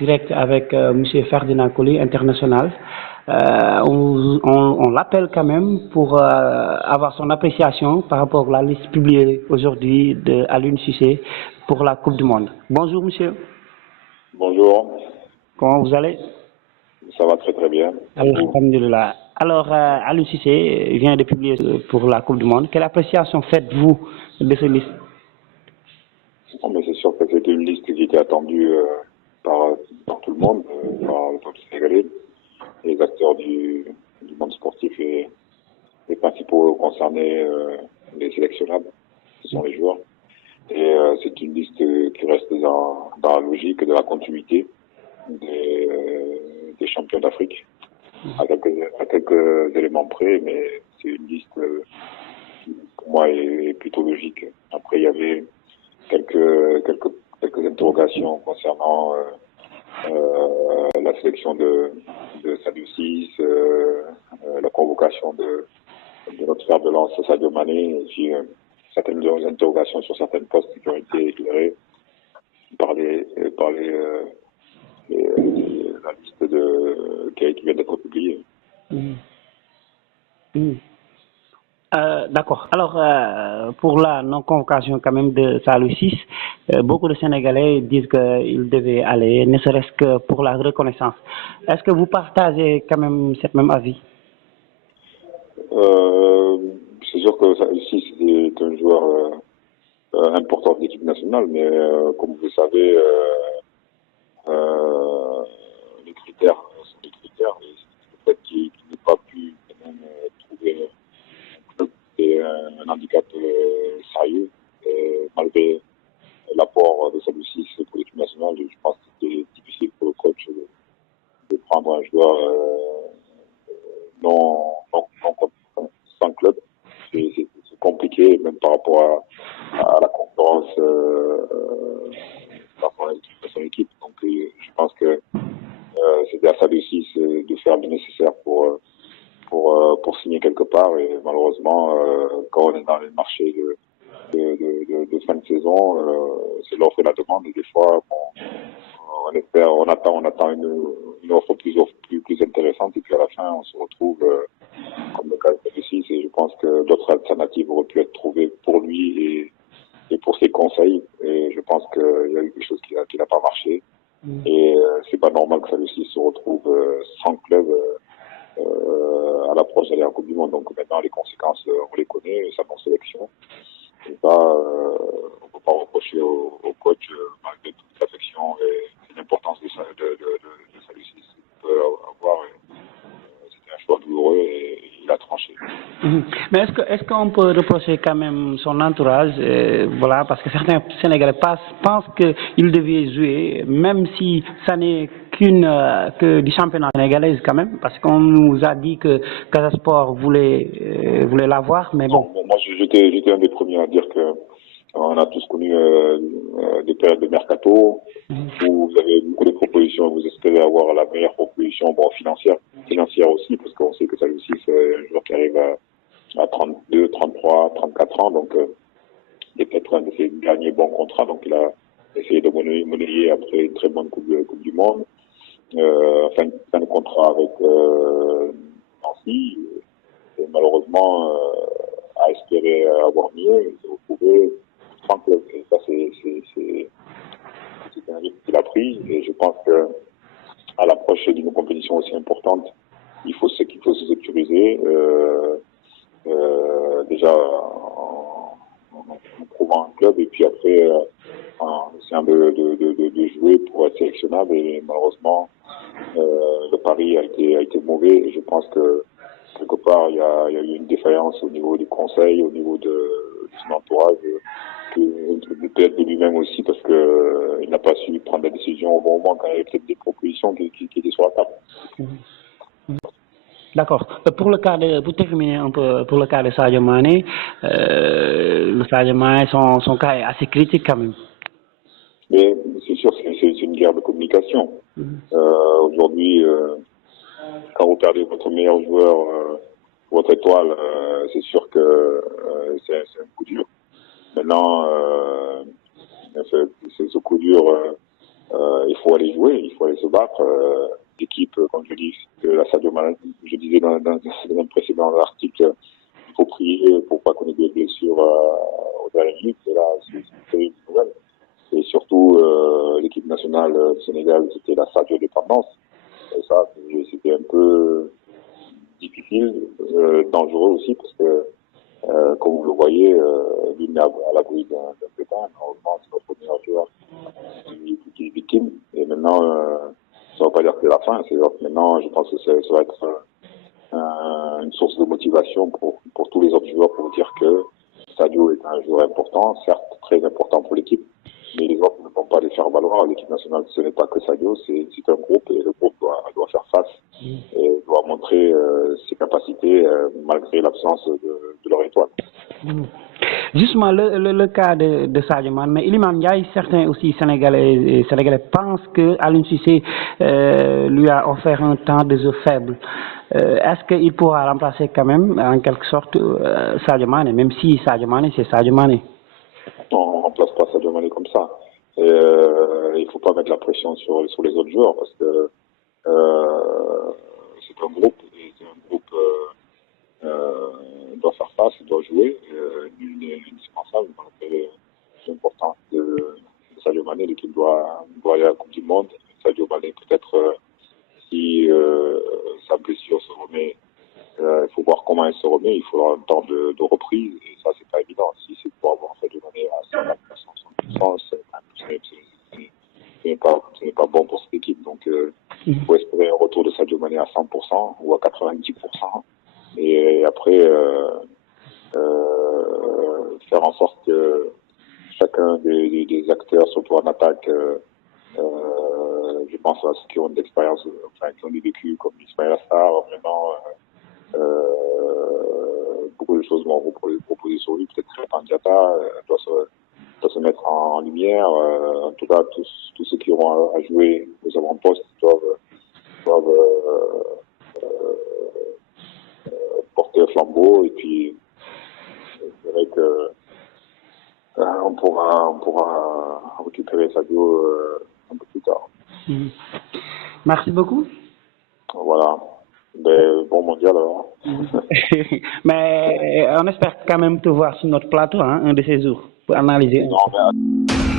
direct avec M. Ferdinand Coly, international. On l'appelle quand même pour avoir son appréciation par rapport à la liste publiée aujourd'hui de Aliou Cissé pour la Coupe du Monde. Bonjour monsieur. Bonjour. Comment vous allez? Ça va très très bien. Alhamdulillah. Alors, Aliou Cissé vient de publier pour la Coupe du Monde. Quelle appréciation faites-vous de cette liste? Mais c'est sûr que c'était une liste qui était attendue par tout le monde, par le peuple sénégalais, les acteurs du monde sportif et les principaux concernés, les sélectionnables, ce sont les joueurs. Et c'est une liste qui reste dans la logique de la continuité des champions d'Afrique, à quelques éléments près, mais c'est une liste qui, pour moi, est plutôt logique. Après, il y avait quelques interrogations concernant la sélection de Saliou Ciss, la convocation de notre fer de lance Sadio Mané, et puis certaines interrogations sur certains postes qui ont été éclairés par la liste qui vient d'être publiée. D'accord. Alors, pour la non-convocation quand même de Saliou Ciss, beaucoup de Sénégalais disent qu'il devait aller, ne serait-ce que pour la reconnaissance. Est-ce que vous partagez quand même cette même avis? C'est sûr que Saliou Ciss est un joueur important de l'équipe nationale, mais comme vous le savez, les critères sont des critères. Et le fait qu'il n'ait pas pu quand même, trouver un club, c'est un handicap sérieux. Et malgré l'apport de Saliou Ciss pour l'équipe nationale, je pense que c'était difficile pour le coach de prendre un joueur sans club. C'est compliqué, même par rapport à la concurrence dans son équipe. Donc je pense que c'était à Saliou Ciss de faire le nécessaire pour signer quelque part. Et malheureusement, quand on est dans les marchés de fin de saison, c'est l'offre et la demande. Et des fois, on attend une offre plus intéressante, et puis à la fin, on se retrouve comme le cas de Saliou Ciss. Et je pense que d'autres alternatives auraient pu être trouvées pour lui et pour ses conseils. Et je pense qu'il y a eu quelque chose qui n'a pas marché. Et c'est pas normal que Saliou Ciss se retrouve sans club à l'approche d'aller en Coupe du Monde. Donc maintenant, les conséquences, on les connaît, sa non-sélection. Et ça, on peut pas reprocher au coach, malgré toute l'affection et l'importance de Saliou Ciss qu'il peut avoir. C'était un choix douloureux et il a tranché. Mais est-ce qu'on peut reprocher quand même son entourage, voilà, parce que certains Sénégalais pensent qu'il devait jouer, même si ça n'est que du championnat sénégalais quand même, parce qu'on nous a dit que Casa Sport voulait l'avoir, mais bon. Moi, j'étais un des premiers à dire que on a tous connu des périodes de mercato où vous avez beaucoup de propositions, vous espérez avoir la meilleure proposition, financière aussi, parce qu'on sait que Saliou Ciss est un joueur qui arrive à 32, 33, 34 ans, donc il est peut-être un de ses derniers bons contrats, donc il a essayé de monnayer après une très bonne coupe du Monde, fin de contrat avec Nancy, et malheureusement a espéré avoir mieux, il s'est retrouvé sans club. Et ça, c'est un risque qu'il a pris, et je pense que à l'approche d'une compétition aussi importante, il faut se sécuriser, déjà en trouvant un club, et puis après en essayant de jouer pour être sélectionnable. Et malheureusement, le pari a été mauvais, et je pense que quelque part il y a eu une défaillance au niveau du conseil, au niveau de son entourage, peut-être de lui-même aussi, parce que il n'a pas su prendre la décision au bon moment quand il y avait peut-être des propositions qui étaient sur la table. D'accord. Pour terminer un peu, pour le cas de Sadio Mané, le Sadio Mané, son cas est assez critique quand même. Mais c'est sûr, c'est une guerre de communication. Aujourd'hui, quand vous perdez votre meilleur joueur, votre étoile, c'est sûr que c'est un coup dur. Maintenant, ce coup dur, il faut aller jouer, il faut aller se battre. L'équipe, comme je dis, la Sadio Mané, je disais dans un précédent article, il faut prier pour pas qu'on ait des blessures aux dernières minutes. Et là, c'est une terrible nouvelle. Et surtout, l'équipe nationale du Sénégal, c'était la Sadio dépendance. Et ça, c'était un peu difficile, dangereux aussi, parce que, comme vous le voyez, l'une est à l'abri d'un pépin. Normalement, c'est notre meilleur joueur qui est victime. Et maintenant, ça ne va pas dire que c'est la fin. C'est-à-dire que maintenant, je pense que ça va être une source de motivation pour tous les autres joueurs pour dire que Sadio est un joueur important, certes très important pour l'équipe, mais les autres ne vont pas les faire valoir. L'équipe nationale, ce n'est pas que Sadio, c'est un groupe et le groupe doit faire face et doit montrer ses capacités malgré l'absence de leur étoile. Justement, le cas de Sadio Mané, mais Iliman Ndiaye, certains aussi Sénégalais pensent que Aliou Cissé lui a offert un temps de jeu faible. Est-ce qu'il pourra remplacer quand même, en quelque sorte, Sadio Mané, même si Sadio Mané, c'est Sadio Mané? On ne remplace pas Sadio Mané comme ça. Il ne faut pas mettre la pression sur les autres joueurs parce que c'est un groupe et c'est un groupe doit faire face, doit jouer. Nul n'est indispensable. C'est important de Sadio Mané, l'équipe doit aller à la Coupe du Monde. Sadio Mané, peut-être, si sa blessure se remet, il faut voir comment elle se remet. Il faudra un temps de reprise et ça, c'est pas évident. Si c'est pour avoir Sadio Mané à 100%, ce n'est pas bon pour cette équipe. Donc, il faut espérer un retour de Sadio Mané à 100% ou à 90%. Et après, faire en sorte que chacun des acteurs, surtout en attaque, je pense à ceux qui ont de l'expérience, enfin, qui ont du vécu, comme Ismaël Assar, maintenant, beaucoup de choses vont proposer sur lui. Peut-être que Crépin Diatta doit se mettre en lumière. En tout cas, tous ceux qui auront à jouer aux avant-postes doivent porter le flambeau. Et puis, c'est vrai que on pourra récupérer Sadio un peu plus tard. Merci beaucoup. Voilà. Bon mondial alors. Mais on espère quand même te voir sur notre plateau un de ces jours pour analyser. Non, mais